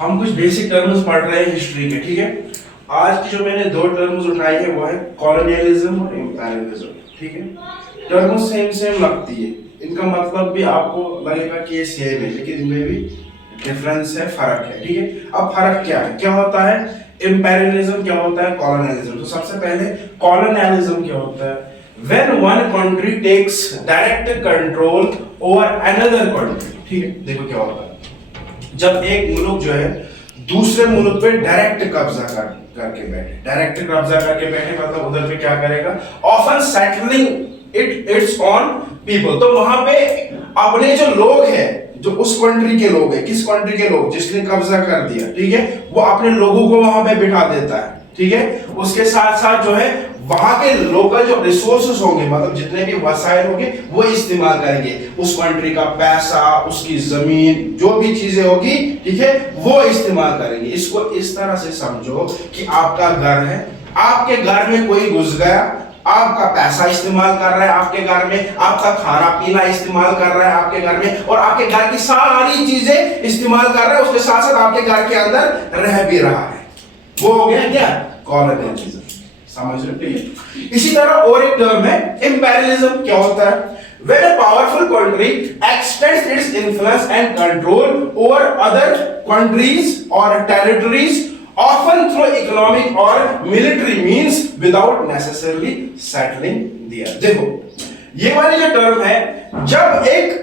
हम कुछ basic terms पढ़ रहे हैं हिस्ट्री के, ठीक है। आज की जो मैंने दो टर्म्स उठाई है वो है कॉलोनियलिज्म और इंपेरियलिज्म, ठीक है। टर्म्स सेम सेम लगती है, इनका मतलब भी आपको लगेगा कि ये सेम है, लेकिन इनमें भी डिफरेंस है, फर्क है, ठीक है। अब फर्क क्या है, क्या होता है इंपेरियलिज्म, क्या होता है कॉलोनियलिज्म। तो सबसे पहले कॉलोनियलिज्म क्या होता है, when one country takes direct control over another country, ठीक है। देखो क्या होता है, जब एक मुल्क जो है दूसरे मुल्क पे डायरेक्ट कब्जा करके बैठे, डायरेक्ट कब्जा करके बैठे मतलब उधर पे क्या करेगा, often settling it's on people. तो वहां पे अपने जो लोग हैं, जो उस कंट्री के लोग हैं, किस कंट्री के लोग, जिसने कब्जा कर दिया, ठीक है, वो अपने लोगों को वहां पे बिठा देता है, ठीक है। उसके साथ साथ जो है वहां के लोकल जो रिसोर्सेस होंगे, मतलब जितने भी वसाइल होंगे वो इस्तेमाल करेंगे, उस कंट्री का पैसा, उसकी जमीन, जो भी चीजें होगी, ठीक है, वो इस्तेमाल करेंगे। इसको इस तरह से समझो कि आपका घर है, आपके घर में कोई घुस गया, आपका पैसा इस्तेमाल कर रहा है आपके घर में, आपका खाना पीना इस्तेमाल कर रहा है आपके घर में, और आपके घर की सारी चीजें इस्तेमाल कर रहा है, उसके साथ साथ आपके घर के अंदर रह भी रहा है। वो हो गया क्या, कॉलोनियलिज्म। समझ रहे हैं। इसी तरह और एक टर्म है इंपेरियलिज्म। क्या होता है, when a powerful country extends its influence and control over other countries or territories, often through economic or military means without necessarily settling there। देखो ये वाली जो टर्म है, जब एक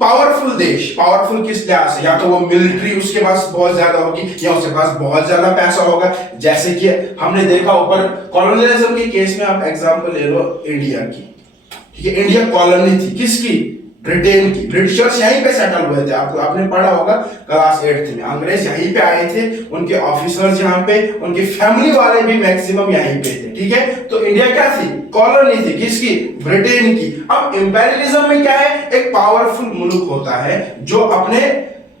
पावरफुल देश, पावरफुल किस लिहाज से, या तो वो मिलिट्री उसके पास बहुत ज्यादा होगी या उसके पास बहुत ज्यादा पैसा होगा, जैसे कि हमने देखा ऊपर कॉलोनियलिज्म के केस में। आप एग्जांपल ले लो इंडिया की, ठीक है। इंडिया कॉलोनी थी किसकी, ब्रिटेन की। ब्रिटिशर्स यहीं पे सेटल हुए थे, आपने पढ़ा होगा क्लास 8th में। अंग्रेज यहीं पे आए थे, उनके ऑफिसर्स यहाँ पे, उनकी फैमिली वाले भी मैक्सिमम यहीं पे थे, ठीक है। तो इंडिया क्या थी, कॉलोनी थी किसकी, ब्रिटेन की। अब इंपेरियलिज्म में क्या है, एक पावरफुल मुल्क होता है जो अपने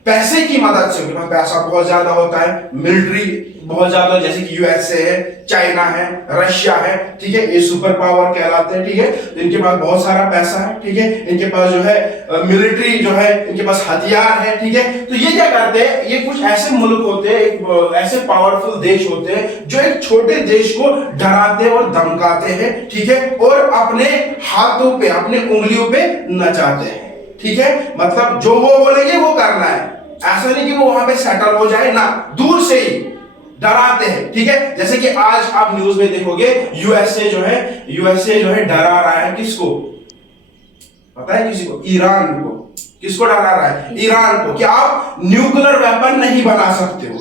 पैसे की मदद से, उनके पास पैसा बहुत ज्यादा होता है, मिलिट्री बहुत ज्यादा, जैसे कि यूएसए है, चाइना है, रशिया है, ठीक है, ये सुपर पावर कहलाते हैं, ठीक है। तो इनके पास बहुत सारा पैसा है, ठीक है, इनके पास जो है मिलिट्री जो है, इनके पास हथियार है, ठीक है। तो ये क्या करते हैं, ये कुछ ऐसे मुल्क होते हैं, एक ऐसे पावरफुल देश होते हैं जो एक छोटे देश को डराते और धमकाते हैं, ठीक है, और अपने हाथों पे, अपने उंगलियों पे नचाते हैं, ठीक है। मतलब जो वो बोलेंगे वो करना है, ऐसा नहीं कि वो वहां पे सेटल हो जाए ना, दूर से ही डराते हैं, ठीक है। जैसे कि आज आप न्यूज में देखोगे यूएसए जो है डरा रहा है किसको, पता है किसी को, ईरान को। किसको डरा रहा है, ईरान को, कि आप न्यूक्लियर वेपन नहीं बना सकते हो।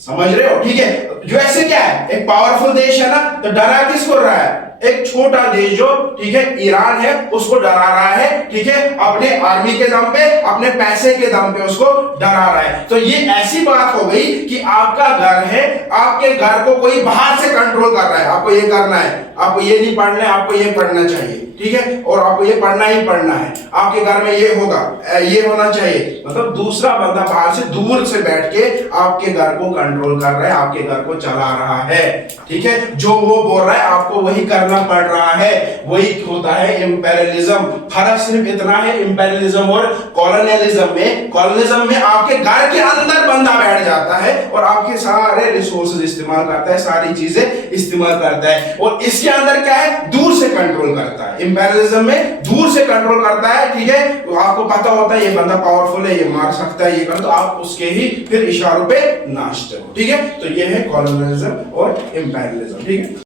समझ रहे हो, ठीक है। यूएसए क्या है, एक पावरफुल देश है ना, तो डरा किसको रहा है, एक छोटा देश जो, ठीक है, ईरान है, उसको डरा रहा है, ठीक है, अपने आर्मी के दम पे, अपने पैसे के दम पे उसको डरा रहा है। तो ये ऐसी बात हो गई कि आपका घर है, आपके घर को कोई बाहर से कंट्रोल कर रहा है, आपको ये करना है, आपको ये नहीं पढ़ना है, आपको ये पढ़ना चाहिए, ठीक है, और आपको ये पढ़ना ही पढ़ना है, आपके घर में ये होगा, ये होना चाहिए। मतलब दूसरा बंदा बाहर से, दूर से बैठ के आपके घर को कंट्रोल कर रहा है, आपके घर को चला रहा है, ठीक है। जो वो बोल रहा है आपको वही करना पड़ रहा है, वही होता है इंपेरियलिज्म। फर्क सिर्फ इतना है इंपेरियलिज्म और कॉलोनियलिज्म में, कॉलोनियलिज्म में आपके घर के अंदर बंदा बैठ जाता है और आपके सारे रिसोर्सेज इस्तेमाल करता है, सारी चीजें इस्तेमाल करता है, और इसके अंदर क्या है, दूर से कंट्रोल करता है। इंपेरियलिज्म में दूर से कंट्रोल करता है, ठीक है। तो आपको पता होता है ये बंदा पावरफुल है, ये मार सकता है, ये कर, तो आप उसके ही फिर इशारों पे नाचते हो, ठीक है। तो ये है कॉलोनियलिज्म और इंपेरियलिज्म, ठीक है।